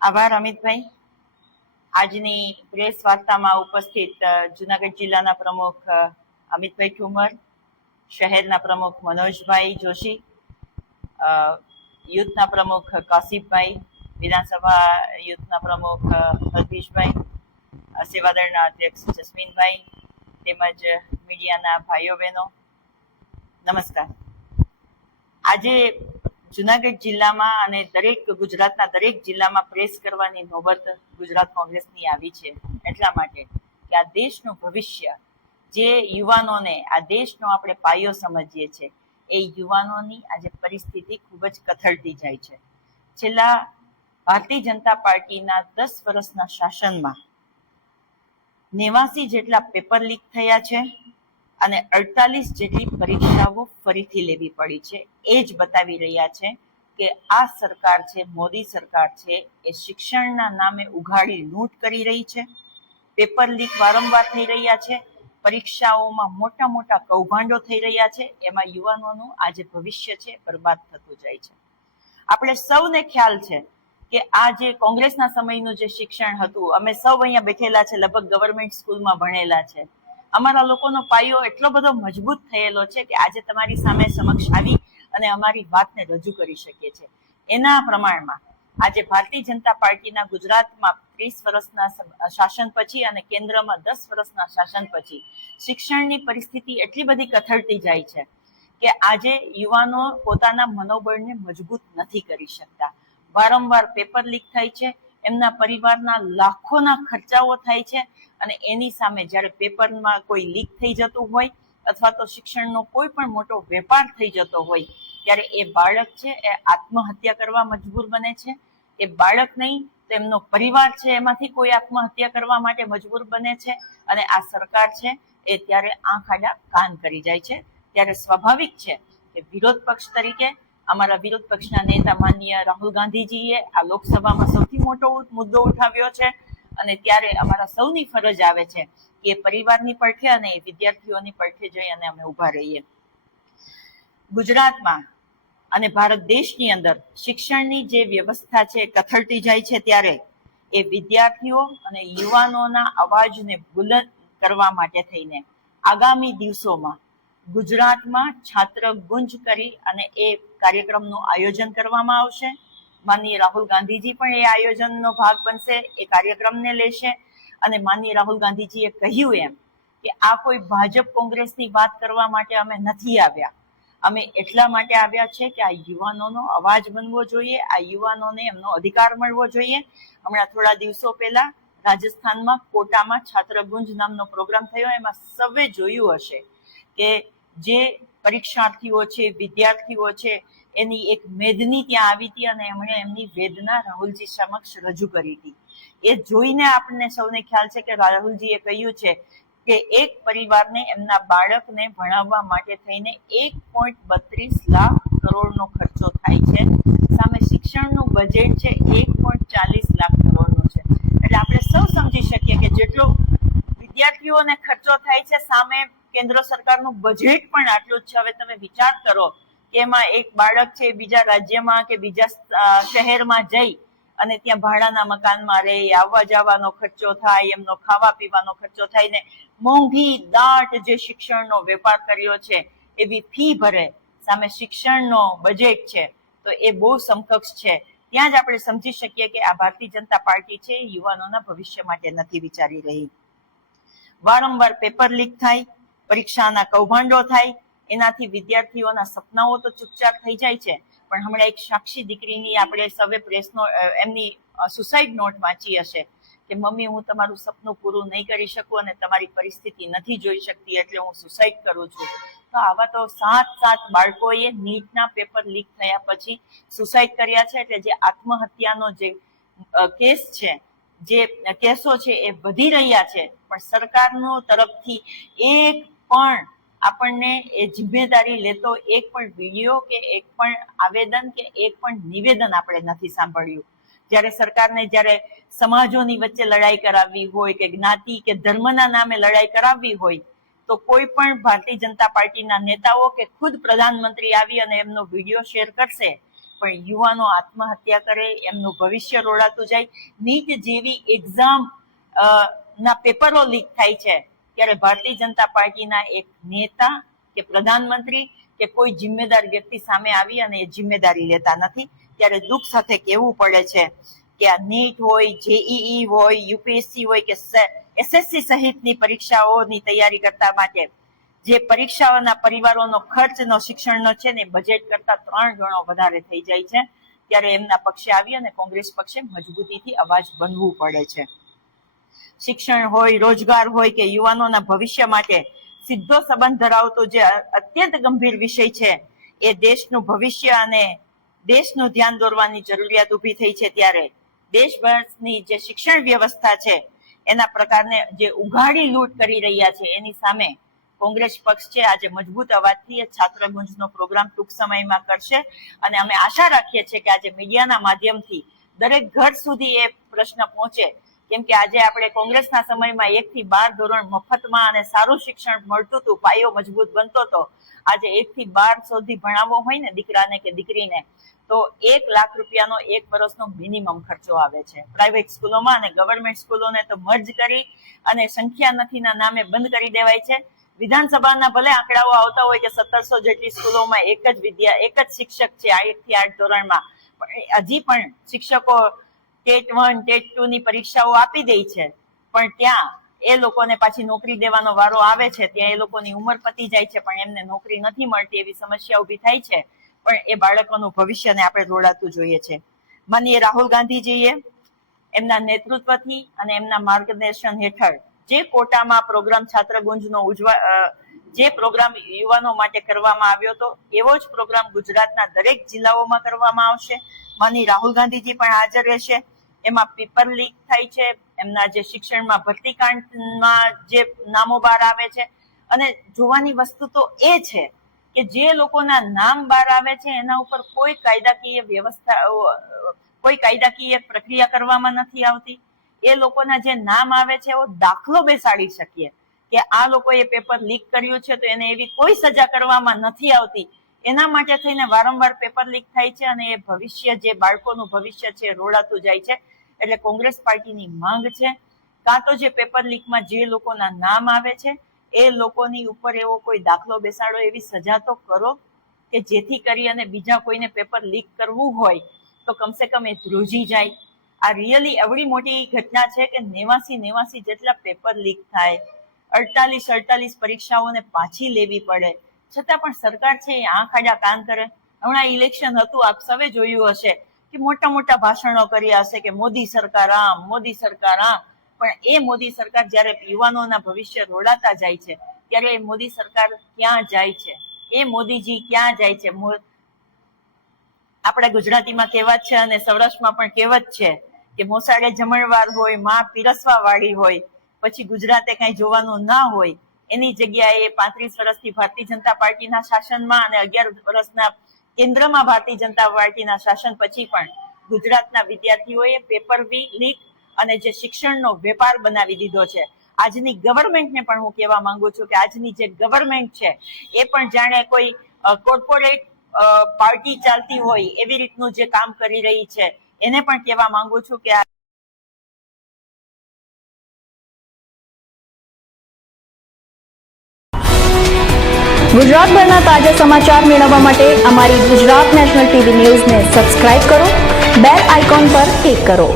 આભાર અમિતભાઈ. આજની પ્રેસ વાર્તામાં ઉપસ્થિત જુનાગઢ જિલ્લાના પ્રમુખ અમિતભાઈ ઠુમર, શહેરના પ્રમુખ મનોજભાઈ જોશી, યુથના પ્રમુખ કાસિફભાઈ, વિધાનસભા યુથના પ્રમુખ હરભીશભાઈ, સેવાદળના અધ્યક્ષ જસ્મીનભાઈ, તેમજ મીડિયાના ભાઈઓ બહેનો, નમસ્કાર. આજે જુનાગઢ જિલ્લામાં અને ગુજરાતના દરેક જિલ્લામાં પ્રેસ કરવાની નોબત ગુજરાત કોંગ્રેસની આવી છે, એટલા માટે કે આ દેશનું ભવિષ્ય, જે યુવાનોને આ દેશનો આપણે પાયો સમજીએ છીએ, એ યુવાનોની આજે પરિસ્થિતિ ખૂબ જ કથળતી જાય છે. છેલ્લા ભારતીય જનતા પાર્ટીના 10 વર્ષના શાસનમાં 89 જેટલા પેપર લીક થયા છે અને 48 જેટલી પરીક્ષાઓ ફરીથી લેવી પડી છે. એ જ બતાવી રહ્યા છે કે આ સરકાર છે, મોદી સરકાર છે, એ શિક્ષણના નામે ઉઘાડી લૂંટ કરી રહી છે. પેપર લીક વારંવાર થઈ રહ્યા છે, પરીક્ષાઓમાં મોટા મોટા કૌભાંડો થઈ રહ્યા છે. એમાં યુવાનોનું આજે ભવિષ્ય છે બરબાદ થતું જાય છે. આપણે સૌને ખ્યાલ છે કે આ જે કોંગ્રેસના સમયનું જે શિક્ષણ હતું, અમે સૌ અહીંયા બેઠેલા છે, લગભગ ગવર્મેન્ટ સ્કૂલમાં ભણેલા છે. અમારા લોકોનો પાયો એટલો બધો મજબૂત થયેલો છે કે આજે તમારી સામે સમક્ષ આવી અને અમારી વાતને રજૂ કરી શકીએ છીએ. એના પ્રમાણમાં આજે ભારતીય જનતા પાર્ટીના ગુજરાતમાં 30 વર્ષના શાસન પછી અને કેન્દ્રમાં 10 વર્ષના શાસન પછી શિક્ષણની પરિસ્થિતિ એટલી બધી કથળતી જાય છે કે આજે યુવાનો પોતાના મનોબળને મજબૂત નથી કરી શકતા. વારંવાર પેપર લીક થાય છે, એમના પરિવારના લાખોના ખર્ચાઓ થાય છે, અને એની સામે જ્યારે પેપરમાં કોઈ લીક થઈ જતું હોય અથવા તો શિક્ષણનો કોઈ પણ મોટો વેપાર થઈ જતો હોય, ત્યારે એ બાળક છે એ આત્મહત્યા કરવા મજબૂર બને છે. એ બાળક નહીં તો એમનો પરિવાર છે એમાંથી કોઈ આત્મહત્યા કરવા માટે મજબૂર બને છે. અને આ સરકાર છે એ ત્યારે આંખ આડા કાન કરી જાય છે. ત્યારે સ્વાભાવિક છે કે વિરોધ પક્ષ તરીકે અમારા વિરોધ પક્ષના નેતા માનનીય રાહુલ ગાંધીજીએ આ લોકસભામાં સૌથી મોટો મુદ્દો ઉઠાવ્યો છે, અને ત્યારે અમારા સૌની ફરજ આવે છે કે પરિવારની પડખે અને વિદ્યાર્થીઓની પડખે જઈ અને અમે ઊભા રહીએ. ગુજરાતમાં અને ભારત દેશની અંદર શિક્ષણની જે વ્યવસ્થા છે કથળતી જાય છે, ત્યારે એ વિદ્યાર્થીઓ અને યુવાનોના અવાજને બુલંદ કરવા માટે થઈને આગામી દિવસોમાં ગુજરાતમાં છાત્ર ગુંજ કરી અને એ કાર્યક્રમનું આયોજન કરવામાં આવશે. માનનીય રાહુલ ગાંધીજી પણ એ આયોજનનો ભાગ બનશે, એ કાર્યક્રમને લેશે. અને માનનીય રાહુલ ગાંધીજીએ કહ્યું એમ કે આ કોઈ ભાજપ કોંગ્રેસની વાત કરવા માટે અમે નથી આવ્યા, અમે એટલા માટે આવ્યા છે કે આ યુવાનોનો અવાજ બનવો જોઈએ, આ યુવાનોને એમનો અધિકાર મળવો જોઈએ. હમણાં થોડા દિવસો પહેલા રાજસ્થાનમાં કોટામાં છાત્રગુંજ નામનો પ્રોગ્રામ થયો. એમાં સૌએ જોયું હશે કે જે પરીક્ષાર્થીઓ છે, વિદ્યાર્થીઓ છે, એની એક મેદની ત્યાં આવી હતી અને એમણે એમની વેદના રાહુલજી સમક્ષ રજૂ કરી હતી. એ જોઈને આપણને સૌને ખ્યાલ છે કે રાહુલજીએ કહ્યું છે કે એક પરિવારને એમના બાળકને ભણાવવા માટે થઈને 1.32 લાખ કરોડનો ખર્ચો થાય છે. સામે શિક્ષણનું બજેટ છે 1.40 લાખ કરોડનું છે. એટલે આપણે સૌ સમજી શકીએ કે જેટલો વિદ્યાર્થીઓને ખર્ચો થાય છે, સામે કેન્દ્ર સરકારનું બજેટ પણ આટલું જ છે. હવે તમે વિચાર કરો કે એમાં એક બાળક છે બીજા રાજ્યમાં કે બીજા શહેરમાં જઈ અને ત્યાં ભાડાના મકાનમાં રહે, આવવા જવાનો ખર્ચો થાય, એમનો ખાવા પીવાનો ખર્ચો થાય, ને મોંઘી દાટ જે શિક્ષણનો વેપાર કર્યો છે એવી ફી ભરે, સામે શિક્ષણનો બજેટ છે તો એ બહુ સમકક્ષ છે. ત્યાં જ આપણે સમજી શકીએ કે આ ભારતીય જનતા પાર્ટી છે યુવાનોના ભવિષ્ય માટે નથી વિચારી રહી. વારંવાર પેપર લીક થાય, પરીક્ષાના કૌભાંડો થાય, એનાથી વિદ્યાર્થીઓના સપનાઓ તો ચૂપચાપ થઈ જાય છે. પણ હમણાં એક સાક્ષી દીકરીની આપણે સૌએ પ્રેસનો એમની સુસાઇડ નોટ વાંચી હશે કે મમ્મી, હું તમારું સપનું પૂરું નહીં કરી શકું અને તમારી પરિસ્થિતિ નથી જોઈ શકતી એટલે હું સુસાઇડ કરું છું. તો આવા તો 7 બાળકોએ નીટના પેપર લીક થયા પછી સુસાઇડ કર્યા છે. એટલે જે આત્મહત્યાનો જે કેસ છે, જે કેસો છે એ વધી રહ્યા છે, પણ સરકારનો તરફથી એક પણ આપણને એ જિમ્મેદારી લેતો એક પણ વિડીયો કે એક પણ આવેદન કે એક પણ નિવેદન આપણે નથી સાંભળ્યું. જ્યારે સરકારને જ્યારે સમાજોની વચ્ચે લડાઈ કરાવવી હોય કે જ્ઞાતિ કે ધર્મના નામે લડાઈ કરાવવી હોય તો કોઈ પણ ભારતીય જનતા પાર્ટીના નેતાઓ કે ખુદ પ્રધાનમંત્રી આવી અને એમનો વિડીયો શેર કરશે પણ યુવાનો આત્મહત્યા કરે, એમનું ભવિષ્ય રોડાતું જાય. નીટ જેવી એક્ઝામ ના પેપરો લીક થાય છે ત્યારે ભારતીય જનતા પાર્ટીના એક નેતા કે પ્રધાનમંત્રી કે કોઈ જિમ્મેદાર વ્યક્તિ સામે આવી અને એ જિમ્મેદારી લેતા નથી. ત્યારે દુઃખ સાથે કહેવું પડે છે કે આ નીટ હોય, જેઈઈ હોય, યુપીએસસી હોય કે એસએસસી સહિતની પરીક્ષાઓની તૈયારી કરતા માટે જે પરીક્ષાઓના પરિવારોનો ખર્ચનો શિક્ષણનો છે ને બજેટ કરતા 3 ગણો વધારે થઈ જાય છે. ત્યારે એમના પક્ષે આવી અને કોંગ્રેસ પક્ષે મજબૂતીથી અવાજ બનવું પડે છે. શિક્ષણ હોય, રોજગાર હોય કે યુવાનોના ભવિષ્ય માટે સીધો સંબંધ ધરાવતો જે અત્યંત ગંભીર વિષય છે એ દેશનું ભવિષ્ય અને દેશનું ધ્યાન દોરવાની જરૂરિયાત ઊભી થઈ છે. ત્યારે દેશભરની જે શિક્ષણ વ્યવસ્થા છે એના પ્રકારને જે ઉઘાડી લૂંટ કરી રહ્યા છે એની સામે કોંગ્રેસ પક્ષ છે આજે મજબૂત અવાજથી છાત્રગુંજનો પ્રોગ્રામ ટૂંક સમયમાં કરશે અને અમે આશા રાખીએ છીએ કે આજે મીડિયાના માધ્યમથી દરેક ઘર સુધી એ પ્રશ્ન પહોંચે. કેમ કે આજે આપણે કોંગ્રેસના સમયમાં 1 થી 12 ધોરણ મફતમાં અને સારું શિક્ષણ મળતું હતું, પાયો મજબૂત બનતો હતો. આજે 1 થી 12 સુધી ભણાવવો હોય ને દીકરાને કે દીકરીને તો 1 લાખ રૂપિયાનો 1 વર્ષનો મિનિમમ ખર્ચો આવે છે. પ્રાઇવેટ સ્કૂલોમાં અને ગવર્મેન્ટ સ્કૂલોને તો મર્જ કરી અને સંખ્યા નથીના નામે બંધ કરી દેવાય છે. વિધાનસભાના ભલે આંકડાઓ આવતા હોય કે 1700 જેટલી સ્કૂલોમાં એક જ શિક્ષક છે 1 થી 8 ધોરણમાં, પણ હજી પણ શિક્ષકો ટેટ 1 ટેટ 2 ની પરીક્ષાઓ આપી દે છે પણ ત્યાં એ લોકોને પાછી નોકરી દેવાનો વારો આવે છે ત્યાં એ લોકોની ઉંમર પતી જાય છે પણ એમને નોકરી નથી મળતી, એવી સમસ્યા ઊભી થાય છે. પણ એ બાળકોનું ભવિષ્યને આપણે રોડાતું જોઈએ છે. માનનીય રાહુલ ગાંધીજીએ એમના નેતૃત્વથી અને એમના માર્ગદર્શન હેઠળ જે કોટામાં પ્રોગ્રામ છાત્રગુંજનો જે પ્રોગ્રામ યુવાનો માટે કરવામાં આવ્યો હતો એવો જ પ્રોગ્રામ ગુજરાતના દરેક જિલ્લાઓમાં કરવામાં આવશે. માનનીય રાહુલ ગાંધીજી પણ હાજર રહેશે. એમાં પેપર લીક થાય છે, એમના જે શિક્ષણમાં ભરતીકાંડમાં જે નામો બહાર આવે છે અને જોવાની વસ્તુ તો એ છે કે જે લોકોના નામ બહાર આવે છે એના ઉપર કોઈ કાયદાકીય વ્યવસ્થા, કોઈ કાયદાકીય પ્રક્રિયા કરવામાં નથી આવતી. એ લોકોના જે નામ આવે છે એવો દાખલો બેસાડી શકીએ કે આ લોકોએ પેપર લીક કર્યું છે તો એને એવી કોઈ સજા કરવામાં નથી આવતી. એના માટે થઈને વારંવાર પેપર લીક થાય છે અને એ ભવિષ્ય, જે બાળકોનું ભવિષ્ય છે રોડાતું જાય છે. એટલે કોંગ્રેસ પાર્ટીની માંગ છે કાં તો જે પેપર લીકમાં જે લોકોના નામ આવે છે એ લોકોની ઉપર એવો કોઈ દાખલો બેસાડો, એવી સજા તો કરો કે જેથી કરી અને બીજા કોઈને પેપર લીક કરવું હોય તો કમસે કમ એ ધ્રુજી જાય. આ રિયલી એવડી મોટી ઘટના છે કે 89 જેટલા પેપર લીક થાય, 48 પરીક્ષાઓને પાછી લેવી પડે, છતાં પણ સરકાર છે એ આંખ આડા કાન કરે. હમણાં ઇલેક્શન હતું, આપ સૌએ જોયું હશે કે મોટા ભાષણો કર્યા હશે કે મોદી સરકાર આમ, મોદી સરકાર આમ, પણ એ મોદી સરકાર જ્યારે યુવાનોના ભવિષ્ય રોડાતા જાય છે ત્યારે એ મોદી સરકાર ક્યાં જાય છે? એ મોદીજી ક્યાં જાય છે? આપણે ગુજરાતીમાં કહેવત છે અને સૌરાષ્ટ્રમાં પણ કહેવત છે કે મોસાળે જમણવાર હોય, માં પીરસવા વાળી હોય, પછી ગુજરાતે કઈ જોવાનું ના હોય. એની જગ્યાએ 35 વર્ષથી ભારતીય જનતા પાર્ટીના શાસનમાં અને 11 વર્ષના કેન્દ્રમાં ભારતીય જનતા પાર્ટીના શાસન પછી પણ ગુજરાતના વિદ્યાર્થીઓએ પેપર લીક અને જે શિક્ષણનો વેપાર બનાવી દીધો છે. આજની ગવર્મેન્ટને પણ હું કહેવા માંગુ છું કે આજની જે ગવર્મેન્ટ છે એ પણ જાણે કોઈ કોર્પોરેટ પાર્ટી ચાલતી હોય એવી રીતનું જે કામ કરી રહી છે. એને પણ કહેવા માંગુ છું કે ગુજરાતભરના તાજા સમાચાર મેળવવા માટે અમારી ગુજરાત નેશનલ ટીવી ન્યૂઝને સબસ્ક્રાઇબ કરો, બેલ આઇકોન પર ક્લિક કરો.